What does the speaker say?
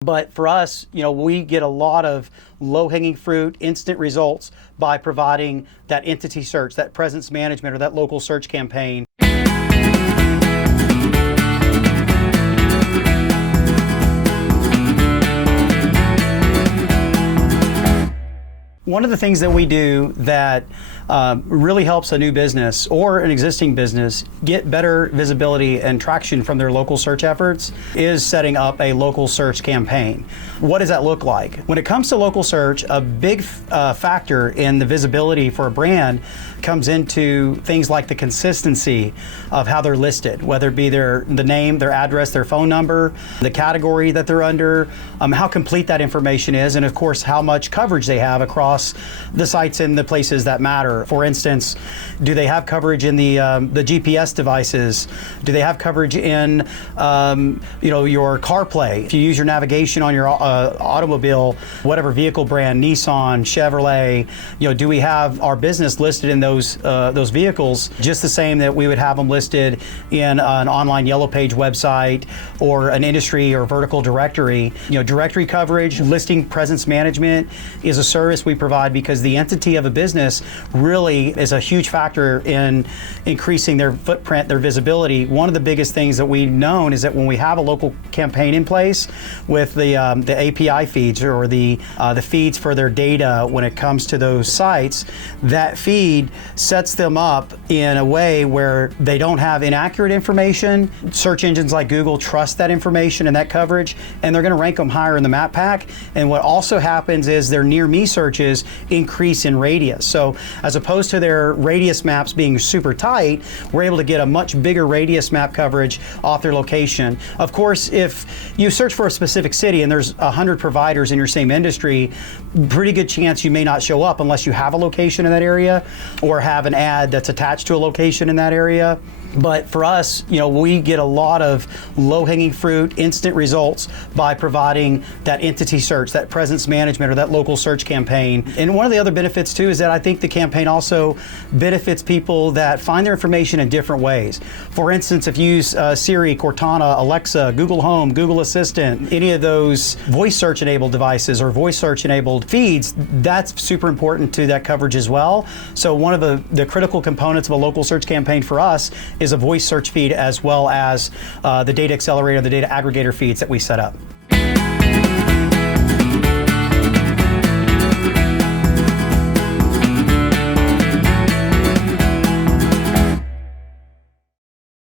But for us, we get a lot of low-hanging fruit, instant results by providing that entity search, that presence management, or that local search campaign. One of the things that we do that really helps a new business or an existing business get better visibility and traction from their local search efforts is setting up a local search campaign. What does that look like? When it comes to local search, a big factor in the visibility for a brand comes into things like the consistency of how they're listed, whether it be the name, their address, their phone number, the category that they're under, how complete that information is, and of course how much coverage they have across the sites and the places that matter. For instance, do they have coverage in the GPS devices? Do they have coverage in your CarPlay? If you use your navigation on your automobile, whatever vehicle brand, Nissan, Chevrolet, do we have our business listed in those vehicles just the same that we would have them listed in an online Yellow Page website or an industry or vertical directory? Directory coverage, listing presence management is a service we provide because the entity of a business really is a huge factor in increasing their footprint, their visibility. One of the biggest things that we've known is that when we have a local campaign in place with the API feeds or the feeds for their data when it comes to those sites, that feed sets them up in a way where they don't have inaccurate information. Search engines like Google trust that information and that coverage, and they're going to rank them higher in the map pack. And what also happens is their near me searches increase in radius. So as opposed to their radius maps being super tight, we're able to get a much bigger radius map coverage off their location. Of course, if you search for a specific city and there's 100 providers in your same industry, pretty good chance you may not show up unless you have a location in that area or have an ad that's attached to a location in that area. But for us, we get a lot of low-hanging fruit, instant results by providing that entity search, that presence management, or that local search campaign. And one of the other benefits too is that I think the campaign also benefits people that find their information in different ways. For instance, if you use Siri, Cortana, Alexa, Google Home, Google Assistant, any of those voice search enabled devices or voice search enabled feeds, that's super important to that coverage as well. So one of the critical components of a local search campaign for us is a voice search feed as well as the data accelerator, the data aggregator feeds that we set up.